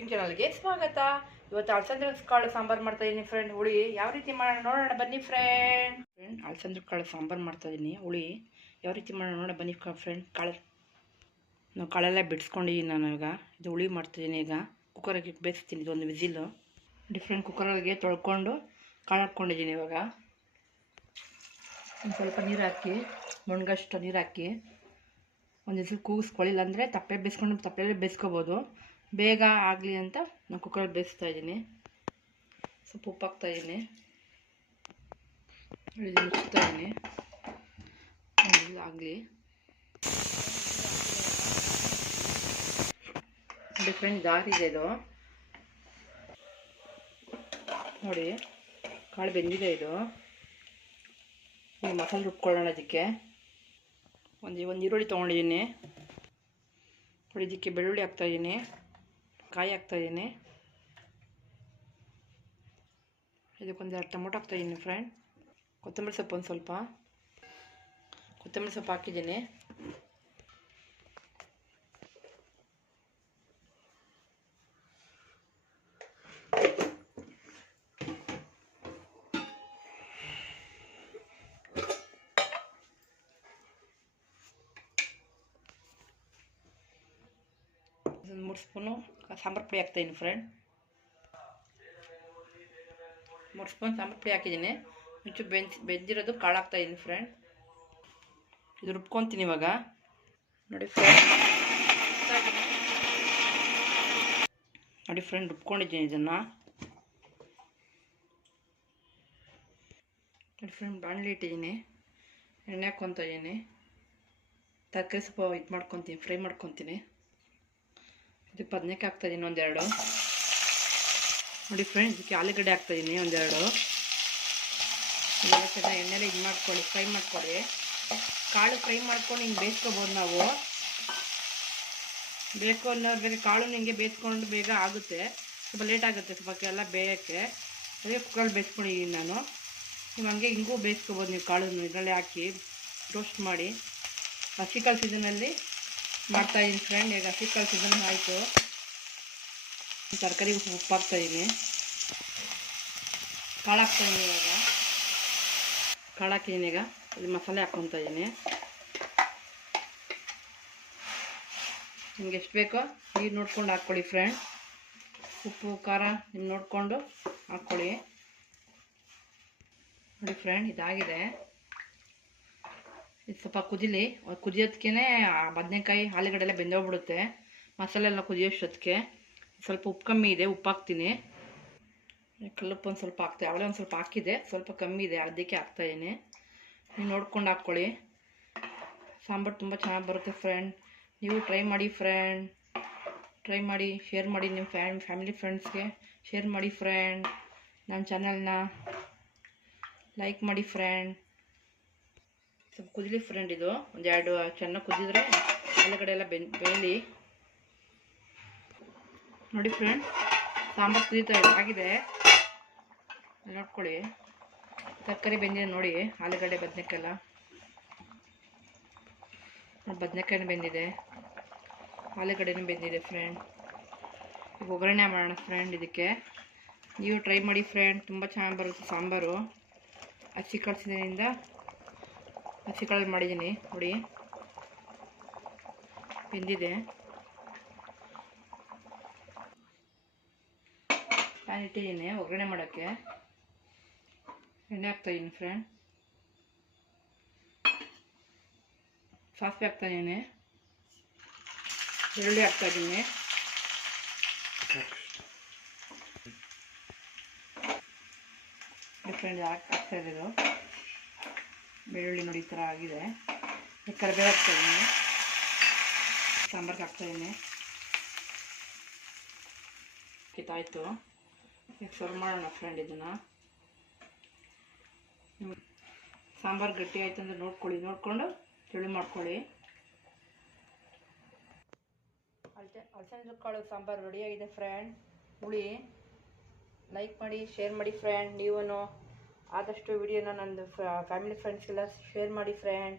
Cooking ಚಾನಲ್ಗೆ ಸ್ವಾಗತ ಇವತ್ತು ಅಲ್ಸಂದ್ರೆ ಕಾಳು ಸಾಂಬಾರು ಮಾಡ್ತಾ ಇದ್ದೀನಿ ಫ್ರೆಂಡ್ ಹುಳಿ. ಯಾವ ರೀತಿ ಮಾಡೋಣ ನೋಡೋಣ ಬನ್ನಿ ಫ್ರೆಂಡ್ ಫ್ರೆಂಡ್ ಅಲ್ಸಂದ್ರೆ ಕಾಳು ಸಾಂಬಾರು ಮಾಡ್ತಾ ಇದ್ದೀನಿ ಹುಳಿ. ಯಾವ ರೀತಿ ಮಾಡೋಣ ನೋಡೋಣ ಬನ್ನಿ ಫ್ರೆಂಡ್ ಕಾಳು. ನಾವು ಕಾಳೆಲ್ಲ ಬಿಡಿಸ್ಕೊಂಡಿದ್ದೀನಿ ನಾನು ಈಗ. ಇದು ಹುಳಿ ಮಾಡ್ತಿದ್ದೀನಿ ಈಗ. ಕುಕ್ಕರಿಗೆ ಬೇಯಿಸ್ತೀನಿ, ಇದೊಂದು ವಿಸಿಲು. ಡಿಫ್ರೆಂಟ್ ಕುಕ್ಕರಿಗೆ ತೊಳ್ಕೊಂಡು ಕಾಳು ಹಾಕ್ಕೊಂಡಿದ್ದೀನಿ ಇವಾಗ. ಒಂದು ಸ್ವಲ್ಪ ನೀರು ಹಾಕಿ, ಮಣ್ಗಷ್ಟು ನೀರು ಹಾಕಿ. ಒಂದು ಹೆಸರು ಕೂಗಿಸ್ಕೊಳ್ಳಿಲ್ಲ ಅಂದರೆ ತಪ್ಪೆ ಬೇಯಿಸ್ಕೊಂಡು ತಪ್ಪೆಲ್ಲೇ ಬೇಯಿಸ್ಕೊಬೋದು. ಬೇಗ ಆಗಲಿ ಅಂತ ನಾನು ಕುಕ್ಕರಲ್ಲಿ ಬೇಯಿಸ್ತಾ ಇದ್ದೀನಿ. ಸ್ವಲ್ಪ ಉಪ್ಪು ಹಾಕ್ತಾ ಇದ್ದೀನಿ. ಇದು ಮುಚ್ತಾ ಇದ್ದೀನಿ. ಆಗಲಿ. ಡಿಫ್ರೆಂಟ್ ದಾರಿದೆ ಇದು ನೋಡಿ, ಕಾಳು ಬೆಂದಿದೆ ಇದು. ಈ ಮಸಾಲೆ ರುಬ್ಕೊಳ್ಳೋಣ ಅದಕ್ಕೆ. ಒಂದು ಒಂದು ಈರುಳ್ಳಿ ತೊಗೊಂಡಿದ್ದೀನಿ. ನೋಡಿ, ಇದಕ್ಕೆ ಬೆಳ್ಳುಳ್ಳಿ ಹಾಕ್ತಾಯಿದ್ದೀನಿ ಕಾಯಿ ಹಾಕ್ತಾಯಿದ್ದೀನಿ ಇದಕ್ಕೊಂದು ಎರಡು ಟೊಮೊಟೊ ಹಾಕ್ತಾಯಿದ್ದೀನಿ ಫ್ರೆಂಡ್. ಕೊತ್ತಂಬರಿ ಸೊಪ್ಪು ಒಂದು ಸ್ವಲ್ಪ. ಕೊತ್ತಂಬರಿ ಸೊಪ್ಪು ಹಾಕಿದ್ದೀನಿ. ಒಂದು ಮೂರು ಸ್ಪೂನು ಸಾಂಬಾರು ಪುಡಿ ಹಾಕ್ತಾಯಿದ್ದೀನಿ ಫ್ರೆಂಡ್ ಮೂರು ಸ್ಪೂನ್ ಸಾಂಬಾರು ಪುಡಿ ಹಾಕಿದ್ದೀನಿ ಮುಂಚೆ ಬೆಂಚ್, ಬೆಂದಿರೋದು ಕಾಳು ಹಾಕ್ತಾಯಿದ್ದೀನಿ ಫ್ರೆಂಡ್ ಇದು ರುಬ್ಕೊತೀನಿ ಇವಾಗ. ನೋಡಿ ಫ್ರೆಂಡ್ ನೋಡಿ ಫ್ರೆಂಡ್ ರುಬ್ಕೊಂಡಿದ್ದೀನಿ ಇದನ್ನು. ನೋಡಿ ಫ್ರೆಂಡ್ ಬಾಣಲಿ ಇಟ್ಟಿದ್ದೀನಿ. ಎಣ್ಣೆ ಹಾಕ್ಕೊತಾಯಿದ್ದೀನಿ ತರಕಾರಿ ಸ್ವಲ್ಪ ಇದು ಮಾಡ್ಕೊತೀನಿ, ಫ್ರೈ ಮಾಡ್ಕೊತೀನಿ. ಇದಕ್ಕೆ ಬದನೇಕಾಯಿ ಹಾಕ್ತಾಯಿದ್ದೀನಿ ಒಂದೆರಡು ನೋಡಿ ಫ್ರೆಂಡ್ಸ್ ಇದಕ್ಕೆ ಆಲೂಗಡ್ಡೆ ಹಾಕ್ತಾಯಿದ್ದೀನಿ ಒಂದೆರಡು. ಎಲ್ಲ ಎಣ್ಣೆಲೆ ಇದು ಮಾಡ್ಕೊಳ್ಳಿ, ಫ್ರೈ ಮಾಡ್ಕೊಳ್ಳಿ. ಕಾಳು ಫ್ರೈ ಮಾಡ್ಕೊಂಡು ಹಿಂಗೆ ಬೇಯಿಸ್ಕೋಬೋದು ನಾವು. ಬೇಕು ಅನ್ನೋರು ಬೇರೆ ಕಾಳು ಹಿಂಗೆ ಬೇಯಿಸ್ಕೊಂಡು ಬೇಗ ಆಗುತ್ತೆ. ಸ್ವಲ್ಪ ಲೇಟ್ ಆಗುತ್ತೆ, ಸ್ವಲ್ಪ ಎಲ್ಲ ಬೇಯೋಕ್ಕೆ. ಅದೇ ಕುಕ್ಕರಲ್ಲಿ ಬೇಯಿಸ್ಕೊಂಡಿದ್ದೀನಿ ನಾನು. ನೀವು ಹಂಗೆ ಹಿಂಗೂ ಬೇಯಿಸ್ಕೋಬೋದು ನೀವು ಕಾಳನ್ನು ಇದರಲ್ಲೇ ಹಾಕಿ ರೋಸ್ಟ್ ಮಾಡಿ. ಹಸಿಕಾಳು ಸೀಸನಲ್ಲಿ ಮಾಡ್ತಾಯಿದ್ದೀನಿ ಫ್ರೆಂಡ್ ಈಗ ಹಸಿಕಾಳು ಸೀಸನ್ ಆಯಿತು. ತರಕಾರಿ ಉಪ್ಪು ಕಾಳು ಹಾಕ್ತಾಯಿದ್ದೀನಿ ಇವಾಗ. ಕಾಳು ಹಾಕಿದ್ದೀನಿ ಈಗ. ಇಲ್ಲಿ ಮಸಾಲೆ ಹಾಕ್ಕೊತಾ ಇದ್ದೀನಿ ನಿಮ್ಗೆ ಎಷ್ಟು ಬೇಕೋ ನೀರು ನೋಡ್ಕೊಂಡು ಹಾಕ್ಕೊಳ್ಳಿ ಫ್ರೆಂಡ್ ಉಪ್ಪು, ಖಾರ ನಿಮ್ಮ ನೋಡಿಕೊಂಡು ಹಾಕ್ಕೊಳ್ಳಿ. ನೋಡಿ ಫ್ರೆಂಡ್ ಇದಾಗಿದೆ. ಇದು ಸ್ವಲ್ಪ ಕುದಿಲಿ. ಕುದಿಯೋದಕ್ಕೇ ಬದನೆಕಾಯಿ ಆಲೂಗಡ್ಡೆ ಎಲ್ಲ ಬೆಂದೋಗ್ಬಿಡುತ್ತೆ. ಮಸಾಲೆ ಎಲ್ಲ ಕುದಿಯೋಷ್ಟೊತ್ತಿಗೆ. ಸ್ವಲ್ಪ ಉಪ್ಪು ಕಮ್ಮಿ ಇದೆ, ಉಪ್ಪು ಹಾಕ್ತೀನಿ. ಕಲ್ಲುಪ್ಪು ಒಂದು ಸ್ವಲ್ಪ ಹಾಕ್ತೆ, ಅವಳೆ ಒಂದು ಸ್ವಲ್ಪ ಹಾಕಿದೆ. ಸ್ವಲ್ಪ ಕಮ್ಮಿ ಇದೆ ಅದಕ್ಕೆ ಹಾಕ್ತಾಯಿದ್ದೀನಿ ನೀವು ನೋಡ್ಕೊಂಡು ಹಾಕ್ಕೊಳ್ಳಿ. ಸಾಂಬಾರು ತುಂಬ ಚೆನ್ನಾಗಿ ಬರುತ್ತೆ ಫ್ರೆಂಡ್. ನೀವು ಟ್ರೈ ಮಾಡಿ ಫ್ರೆಂಡ್. ಟ್ರೈ ಮಾಡಿ, ಶೇರ್ ಮಾಡಿ ನಿಮ್ಮ ಫ್ಯಾಮ್, ಫ್ಯಾಮಿಲಿ ಫ್ರೆಂಡ್ಸ್ಗೆ. ಶೇರ್ ಮಾಡಿ ಫ್ರೆಂಡ್. ನನ್ನ ಚಾನಲ್ನ ಲೈಕ್ ಮಾಡಿ ಫ್ರೆಂಡ್. ಸ್ವಲ್ಪ ಕುದಿಲಿ ಫ್ರೆಂಡ್ ಇದು. ಒಂದೆರಡು ಚೆನ್ನಾಗಿ ಕುದಿದ್ರೆ ಆಲೂಗಡ್ಡೆ ಎಲ್ಲ ಬೆನ್ ಬೇಯಲಿ ನೋಡಿ ಫ್ರೆಂಡ್ ಸಾಂಬಾರು ಕುದೀತಾ ಆಗಿದೆ. ನೋಡ್ಕೊಳ್ಳಿ. ತರಕಾರಿ ಬೆಂದಿದೆ ನೋಡಿ, ಆಲೂಗಡ್ಡೆ, ಬದನೆಕಾಯೆಲ್ಲ. ಬದನೆಕಾಯಿನೂ ಬೆಂದಿದೆ. ಆಲೂಗಡ್ಡೆನೂ ಬೆಂದಿದೆ ಫ್ರೆಂಡ್ ಒಗ್ಗರಣೆ ಮಾಡೋಣ ಫ್ರೆಂಡ್ ಇದಕ್ಕೆ. ನೀವು ಟ್ರೈ ಮಾಡಿ ಫ್ರೆಂಡ್ ತುಂಬ ಚೆನ್ನಾಗಿ ಬರುತ್ತೆ ಸಾಂಬಾರು. ಹಸಿ ಕಳಿಸಿದ್ರಿಂದ ಹಸಿ ಕಾಳಲ್ಲಿ ಮಾಡಿದ್ದೀನಿ ನೋಡಿ. ಬೆಂದಿದೆ. ಪ್ಯಾನ್ ಇಟ್ಟಿದ್ದೀನಿ ಒಗ್ಗರಣೆ ಮಾಡೋಕ್ಕೆ. ಎಣ್ಣೆ ಹಾಕ್ತಾಯಿದ್ದೀನಿ ಫ್ರೆಂಡ್ ಸಾಸಿವೆ ಹಾಕ್ತಾಯಿದ್ದೀನಿ ಹಾಕ್ತಾ ಹಾಕ್ತಾಯಿದ್ದೀನಿ ಫ್ರೆಂಡ್ ಹಾಕ್ತಾ ಇರೋದು? ಬೆಳ್ಳುಳ್ಳಿ ನೋಡಿ ಈ ಥರ ಆಗಿದೆ. ಕರಿಬೇವು ಹಾಕ್ತಾಯಿದ್ದೀನಿ. ಸಾಂಬಾರ್ಗೆ ಹಾಕ್ತಾಯಿದ್ದೀನಿ. ಕಿತ್ತಾಯಿತು ಈಗ ಸರ್ವ್ ಮಾಡೋಣ ಫ್ರೆಂಡ್ ಇದನ್ನು. ಸಾಂಬಾರು ಗಟ್ಟಿ ಆಯ್ತು ಅಂದರೆ ನೋಡ್ಕೊಳ್ಳಿ. ನೋಡಿಕೊಂಡು ತಿಳಿ ಮಾಡ್ಕೊಳ್ಳಿ. ಅಲ್ಸೆ ಅಲ್ಸಂದ್ರ ಕಾಳು ಸಾಂಬಾರು ರೆಡಿಯಾಗಿದೆ ಫ್ರೆಂಡ್ ಹುಳಿ. ಲೈಕ್ ಮಾಡಿ ಶೇರ್ ಮಾಡಿ ಫ್ರೆಂಡ್ ನೀವೂ ಆದಷ್ಟು ವಿಡಿಯೋನ ನಂದು ಫ್ಯಾಮಿಲಿ ಫ್ರೆಂಡ್ಸ್ಗೆಲ್ಲ ಶೇರ್ ಮಾಡಿ ಫ್ರೆಂಡ್